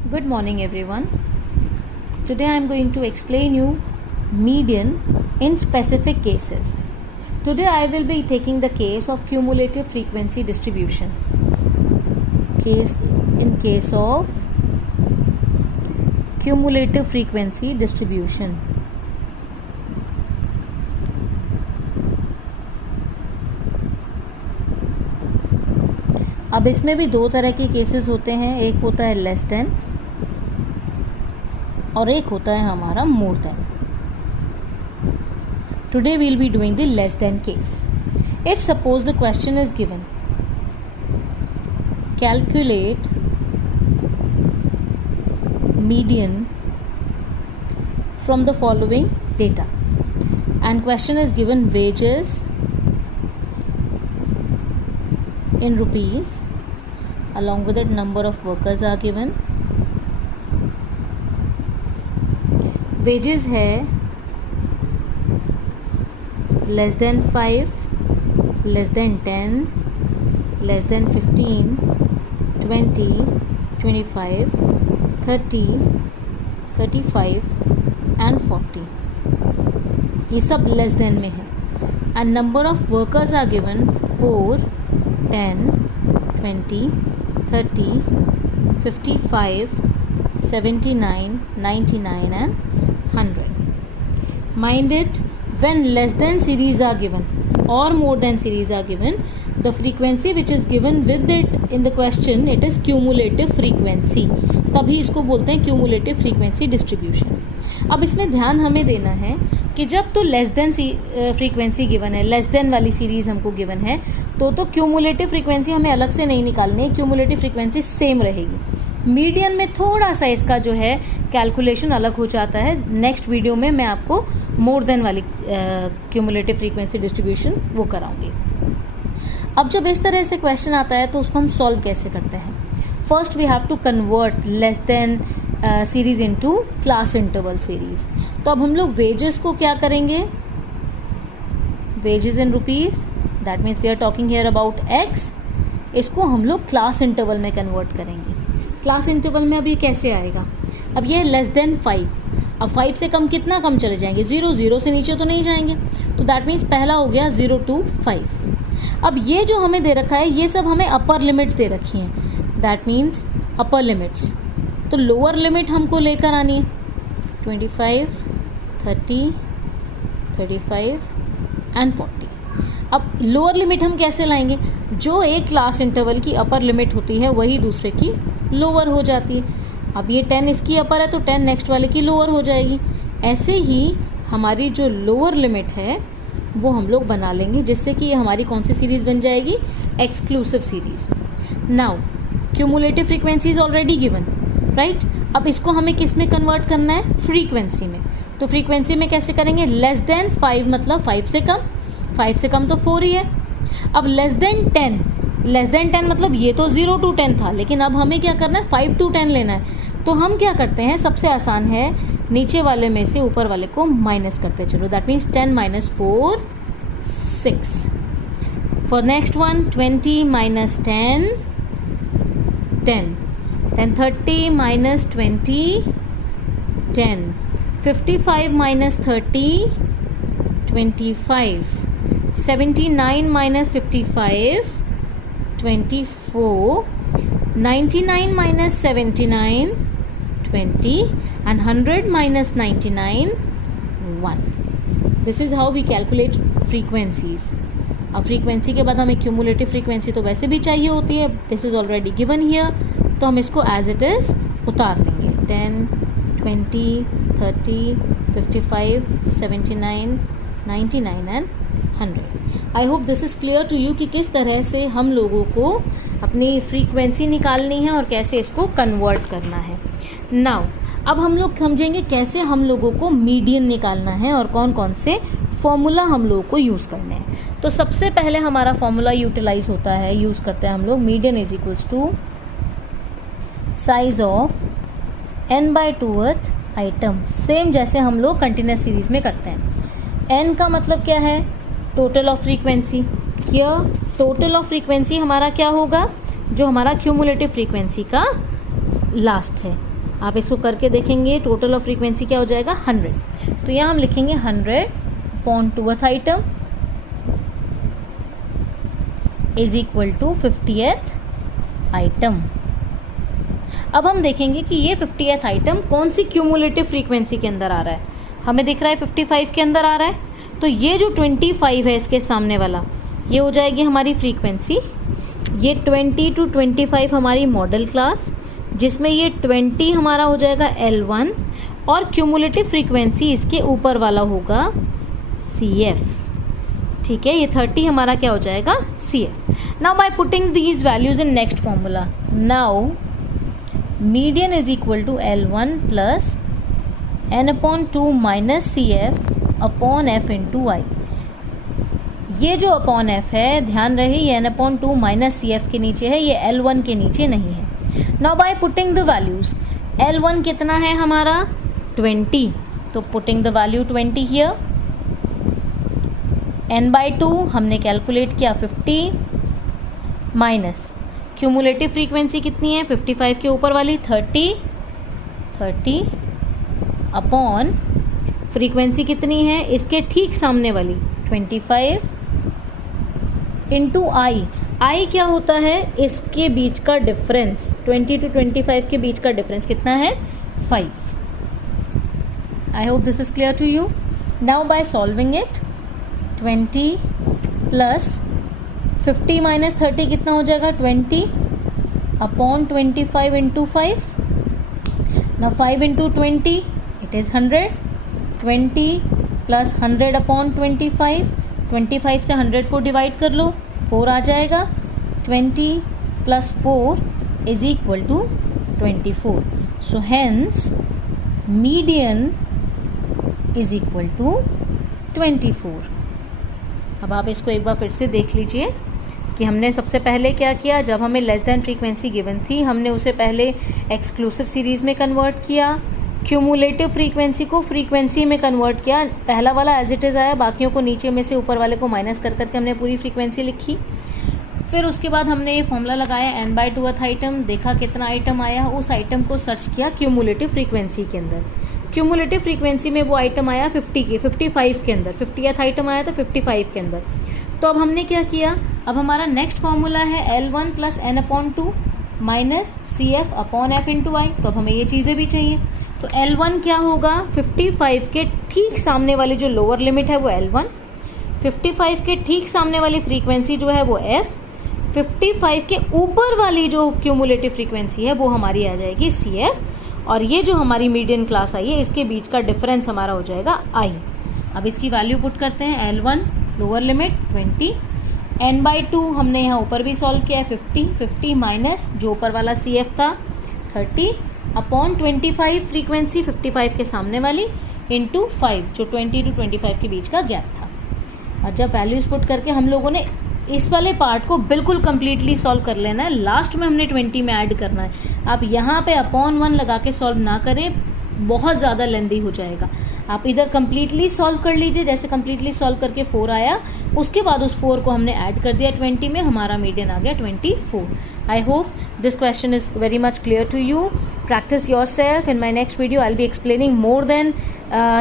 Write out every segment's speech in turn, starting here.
Good morning everyone. Today I am going to explain you median in specific cases. Today I will be taking the case of cumulative frequency distribution. Case of cumulative frequency distribution. अब इसमें भी दो तरह के cases होते हैं, एक होता है लेस देन और एक होता है हमारा more than. Today we will be doing the less than case. If suppose the question is given, calculate median from the following data and question is given wages in rupees, along with it number of workers are given. wages है less than 5, less than 10, less than 15, 20, 25, 30, 35 and 40. ये सब less than में है. And number of workers are given 4, 10, 20, 30, 55, 79, 99 and 100. Mind it, when less than series are given or more than series are given, the frequency which is given with it in the question, it is cumulative frequency. तभी इसको बोलते हैं cumulative frequency distribution. अब इसमें ध्यान हमें देना है कि जब तो लेस देन फ्रीक्वेंसी गिवन है, लेस देन वाली सीरीज हमको गिवन है, तो क्यूमुलेटिव फ्रीक्वेंसी हमें अलग से नहीं निकालनी है, क्यूमुलेटिव फ्रीक्वेंसी सेम रहेगी. मीडियन में थोड़ा सा इसका जो है कैलकुलेशन अलग हो जाता है. नेक्स्ट वीडियो में मैं आपको मोर देन वाली क्यूमुलेटिव फ्रीक्वेंसी डिस्ट्रीब्यूशन वो कराऊंगी. अब जब इस तरह से क्वेश्चन आता है तो उसको हम सॉल्व कैसे करते हैं. First we have to convert less than series into class interval series. तो अब हम लोग वेजेस को क्या करेंगे, wages in rupees, that means we are talking here about x. इसको हम लोग क्लास इंटरवल में कन्वर्ट करेंगे. क्लास इंटरवल में अब ये कैसे आएगा, अब ये लेस देन 5, अब 5 से कम कितना कम चले जाएंगे, 0, 0 से नीचे तो नहीं जाएंगे. तो दैट मीन्स पहला हो गया 0 to 5. अब ये जो हमें दे रखा है ये सब हमें अपर लिमिट्स दे रखी हैं, दैट मीन्स अपर लिमिट्स. तो लोअर लिमिट हमको लेकर आनी है 25, 30, 35 एंड 40. अब लोअर लिमिट हम कैसे लाएंगे, जो एक क्लास इंटरवल की अपर लिमिट होती है वही दूसरे की लोअर हो जाती है. अब ये 10 इसकी अपर है तो 10 नेक्स्ट वाले की लोअर हो जाएगी. ऐसे ही हमारी जो लोअर लिमिट है वो हम लोग बना लेंगे, जिससे कि हमारी कौन सी सीरीज बन जाएगी, exclusive series. Now cumulative frequency is already given, right. अब इसको हमें किस में कन्वर्ट करना है, फ्रीक्वेंसी में. तो फ्रीक्वेंसी में कैसे करेंगे, लेस देन 5 मतलब 5 से कम, 5 से कम तो 4 ही है. अब लेस देन 10, लेस देन 10 मतलब ये तो 0 to 10 था, लेकिन अब हमें क्या करना है, 5 to 10 लेना है. तो हम क्या करते हैं, सबसे आसान है, नीचे वाले में से ऊपर वाले को माइनस करते चलो. That means 10 minus 4, 6. For next one 20 minus 10, 10. Then 30 minus 20, 10. 55 minus 30, 25. 79 minus 55, 24. 99 minus 79, 20. And 100 minus 99, 1. This is how we calculate frequencies. अब फ्रीक्वेंसी के बाद हमें क्यूमुलेटिव फ्रीक्वेंसी तो वैसे भी चाहिए होती है, this is already given here. तो हम इसको एज इट इज उतार लेंगे. 10, 20, 30, 55, 79, 99 and 100. I hope this is clear to you कि किस तरह से हम लोगों को अपनी फ्रीक्वेंसी निकालनी है और कैसे इसको कन्वर्ट करना है. नाउ अब हम लोग समझेंगे कैसे हम लोगों को मीडियन निकालना है और कौन कौन से फॉर्मूला हम लोगों को यूज़ करने हैं. तो सबसे पहले हमारा फॉर्मूला यूटिलाइज होता है, यूज़ करते हैं हम लोग, median is equals to size of n/2th item. Same जैसे हम लोग कंटिन्यूस सीरीज में करते हैं. n का मतलब क्या है, total of frequency. Here total of frequency हमारा क्या होगा, जो हमारा क्यूमुलेटिव फ्रीक्वेंसी का लास्ट है. आप इसको करके देखेंगे टोटल ऑफ फ्रीक्वेंसी क्या हो जाएगा 100। तो यहाँ हम लिखेंगे 100/2th item is equal to 50th item. अब हम देखेंगे कि ये 50th आइटम कौन सी क्यूमुलेटिव फ्रीक्वेंसी के अंदर आ रहा है। हमें दिख रहा है 55 के अंदर आ रहा है, तो ये जो 25 है इसके सामने वाला, ये हो जाएगी हमारी फ्रीक्वेंसी। ये 20 to 25 हमारी मॉडल क्लास, जिसमें ये 20 हमारा हो जाएगा L1 और क्यूमुलेटिव फ्रीक्वेंसी इसके ऊपर वाला होगा CF। ठीक है, ये 30 हमारा क्या हो जाएगा CF। Now by putting these values in next formula, now median is equal to L1 plus n/2 minus CF upon F into I. ये जो अपॉन F है, ध्यान रहे ये n/2 माइनस CF के नीचे है, ये L1 के नीचे नहीं है। Now by putting the values, L1 कितना है हमारा 20, तो putting the value 20 here. n/2 हमने कैलकुलेट किया 50 माइनस क्यूमुलेटिव फ्रीक्वेंसी कितनी है 55 के ऊपर वाली 30 अपॉन फ्रीक्वेंसी कितनी है इसके ठीक सामने वाली 25 इंटू आई क्या होता है इसके बीच का डिफरेंस, 20 to 25 के बीच का डिफरेंस कितना है 5। I hope this is clear to you. Now by solving it 20 plus 50 minus 30 कितना हो जाएगा 20 upon 25 into 5। Now 5 into 20 it is 100। 20 plus 100 upon 25 से 100 को डिवाइड कर लो 4 आ जाएगा। 20 plus 4 is equal to 24। So hence median is equal to 24। अब आप इसको एक बार फिर से देख लीजिए कि हमने सबसे पहले क्या किया, जब हमें लेस देन फ्रीक्वेंसी गिवन थी हमने उसे पहले एक्सक्लूसिव सीरीज में कन्वर्ट किया, क्यूमुलेटिव फ्रीक्वेंसी को फ्रीक्वेंसी में कन्वर्ट किया, पहला वाला एज इट इज आया, बाकियों को नीचे में से ऊपर वाले को माइनस कर करके हमने पूरी फ्रीक्वेंसी लिखी। फिर उसके बाद हमने ये फॉर्मूला लगाया n/2th आइटम, देखा कितना आइटम आया, उस आइटम को सर्च किया क्यूमुलेटिव फ्रीक्वेंसी के अंदर। क्यूमुलेटिव फ्रीक्वेंसी में वो आइटम आया 55 के अंदर, 50th आइटम आया था 55 के अंदर। तो अब हमने क्या किया, अब हमारा नेक्स्ट फॉर्मूला है L1 plus n/2 minus CF upon F into I. तो अब हमें ये चीजें भी चाहिए, तो L1 क्या होगा 55 के ठीक सामने वाली जो लोअर लिमिट है वो L1, 55 के ठीक सामने वाली फ्रीक्वेंसी जो है वो F, 55 के ऊपर वाली जो क्यूमुलेटिव फ्रीक्वेंसी है वो हमारी आ जाएगी CF, और ये जो हमारी मीडियन क्लास आई है इसके बीच का डिफरेंस हमारा हो जाएगा I। अब इसकी वैल्यू पुट करते हैं, L1 लोअर लिमिट 20, n/2 हमने यहाँ ऊपर भी सॉल्व किया है 50 माइनस जो ऊपर वाला CF था 30 अपॉन 25 फ्रीक्वेंसी 55 के सामने वाली इंटू 5 जो 20 to 25 के बीच का गैप था। और जब वैल्यूज पुट करके हम लोगों ने इस वाले पार्ट को बिल्कुल कंप्लीटली सॉल्व कर लेना है, लास्ट में हमने 20 में ऐड करना है। आप यहाँ पे अपॉन 1 लगा के सॉल्व ना करें, बहुत ज़्यादा लेंदी हो जाएगा। आप इधर कंप्लीटली सॉल्व कर लीजिए, जैसे कंप्लीटली सॉल्व करके 4 आया, उसके बाद उस 4 को हमने ऐड कर दिया 20 में, हमारा मीडियन आ गया 24। I hope this question is very much clear to you. Practice your self. In my next video I will be explaining more than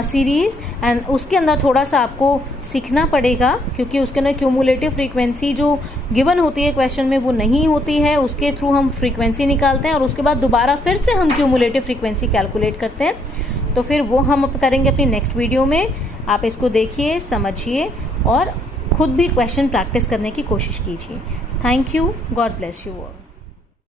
series, and उसके अंदर थोड़ा सा आपको सीखना पड़ेगा क्योंकि उसके अंदर क्यूमुलेटिव फ्रीक्वेंसी जो गिवन होती है क्वेश्चन में वो नहीं होती है, उसके थ्रू हम फ्रीक्वेंसी निकालते हैं और उसके बाद दोबारा फिर से हम क्यूमुलेटिव फ्रीक्वेंसी कैलकुलेट करते हैं। तो फिर वो हम करेंगे अपनी नेक्स्ट वीडियो में। आप इसको देखिए, समझिए और खुद भी क्वेश्चन प्रैक्टिस करने की कोशिश कीजिए। Thank you, God bless you all.